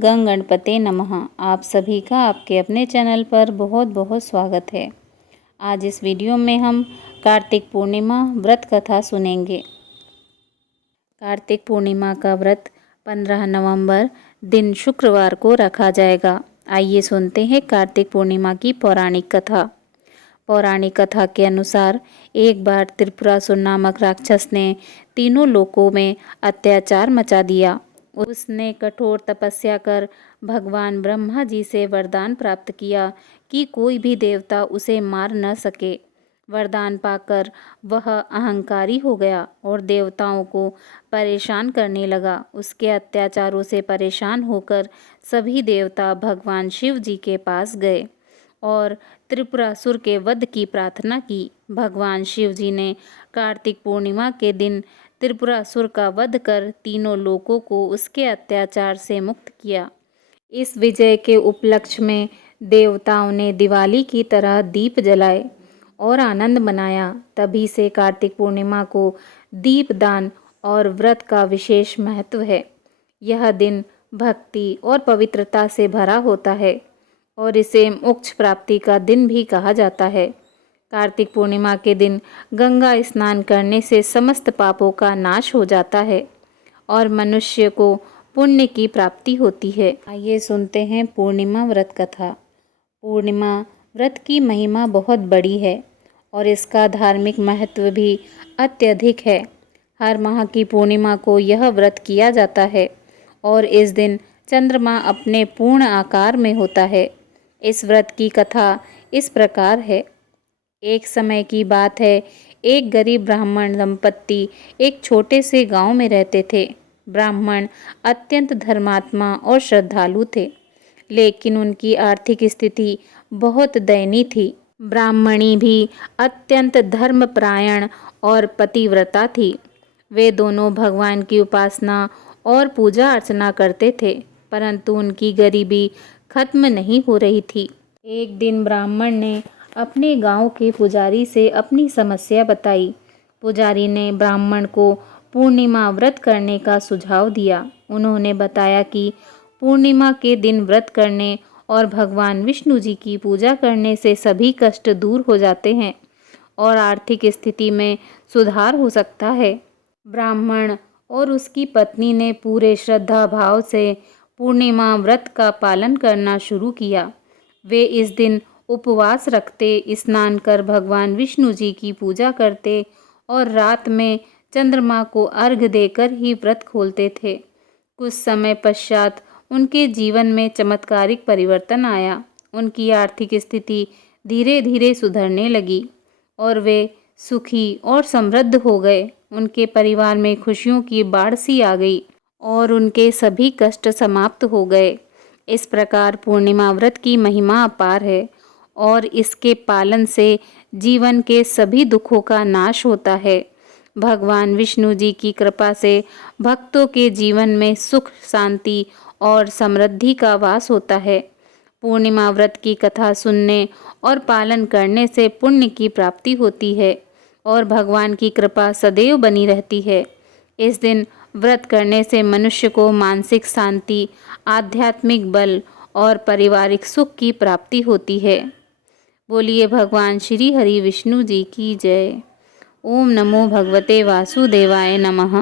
गंग गणपते नमः। आप सभी का आपके अपने चैनल पर बहुत बहुत स्वागत है। आज इस वीडियो में हम कार्तिक पूर्णिमा व्रत कथा सुनेंगे। कार्तिक पूर्णिमा का व्रत 15 नवंबर दिन शुक्रवार को रखा जाएगा। आइए सुनते हैं कार्तिक पूर्णिमा की पौराणिक कथा। पौराणिक कथा के अनुसार एक बार त्रिपुरासुर नामक राक्षस ने तीनों लोकों में अत्याचार मचा दिया। उसने कठोर तपस्या कर भगवान ब्रह्मा जी से वरदान प्राप्त किया कि कोई भी देवता उसे मार न सके। वरदान पाकर वह अहंकारी हो गया और देवताओं को परेशान करने लगा। उसके अत्याचारों से परेशान होकर सभी देवता भगवान शिव जी के पास गए और त्रिपुरासुर के वध की प्रार्थना की। भगवान शिव जी ने कार्तिक पूर्णिमा के दिन त्रिपुरासुर का वध कर तीनों लोकों को उसके अत्याचार से मुक्त किया। इस विजय के उपलक्ष्य में देवताओं ने दिवाली की तरह दीप जलाए और आनंद मनाया। तभी से कार्तिक पूर्णिमा को दीपदान और व्रत का विशेष महत्व है। यह दिन भक्ति और पवित्रता से भरा होता है और इसे मोक्ष प्राप्ति का दिन भी कहा जाता है। कार्तिक पूर्णिमा के दिन गंगा स्नान करने से समस्त पापों का नाश हो जाता है और मनुष्य को पुण्य की प्राप्ति होती है। आइए सुनते हैं पूर्णिमा व्रत कथा। पूर्णिमा व्रत की महिमा बहुत बड़ी है और इसका धार्मिक महत्व भी अत्यधिक है। हर माह की पूर्णिमा को यह व्रत किया जाता है और इस दिन चंद्रमा अपने पूर्ण आकार में होता है। इस व्रत की कथा इस प्रकार है। एक समय की बात है, एक गरीब ब्राह्मण दंपत्ति एक छोटे से गांव में रहते थे। ब्राह्मण अत्यंत धर्मात्मा और श्रद्धालु थे, लेकिन उनकी आर्थिक स्थिति बहुत दयनीय थी। ब्राह्मणी भी अत्यंत धर्मपरायण और पतिव्रता थी। वे दोनों भगवान की उपासना और पूजा अर्चना करते थे, परंतु उनकी गरीबी खत्म नहीं हो रही थी। एक दिन ब्राह्मण ने अपने गांव के पुजारी से अपनी समस्या बताई। पुजारी ने ब्राह्मण को पूर्णिमा व्रत करने का सुझाव दिया। उन्होंने बताया कि पूर्णिमा के दिन व्रत करने और भगवान विष्णु जी की पूजा करने से सभी कष्ट दूर हो जाते हैं और आर्थिक स्थिति में सुधार हो सकता है। ब्राह्मण और उसकी पत्नी ने पूरे श्रद्धा भाव से पूर्णिमा व्रत का पालन करना शुरू किया। वे इस दिन उपवास रखते, स्नान कर भगवान विष्णु जी की पूजा करते और रात में चंद्रमा को अर्घ्य देकर ही व्रत खोलते थे। कुछ समय पश्चात उनके जीवन में चमत्कारिक परिवर्तन आया। उनकी आर्थिक स्थिति धीरे धीरे सुधरने लगी और वे सुखी और समृद्ध हो गए। उनके परिवार में खुशियों की बाढ़ सी आ गई और उनके सभी कष्ट समाप्त हो गए। इस प्रकार पूर्णिमा व्रत की महिमा अपार है और इसके पालन से जीवन के सभी दुखों का नाश होता है। भगवान विष्णु जी की कृपा से भक्तों के जीवन में सुख, शांति और समृद्धि का वास होता है। पूर्णिमा व्रत की कथा सुनने और पालन करने से पुण्य की प्राप्ति होती है और भगवान की कृपा सदैव बनी रहती है। इस दिन व्रत करने से मनुष्य को मानसिक शांति, आध्यात्मिक बल और पारिवारिक सुख की प्राप्ति होती है। बोलिए भगवान श्री हरि विष्णु जी की जय। ओम नमो भगवते वासुदेवाय नमः।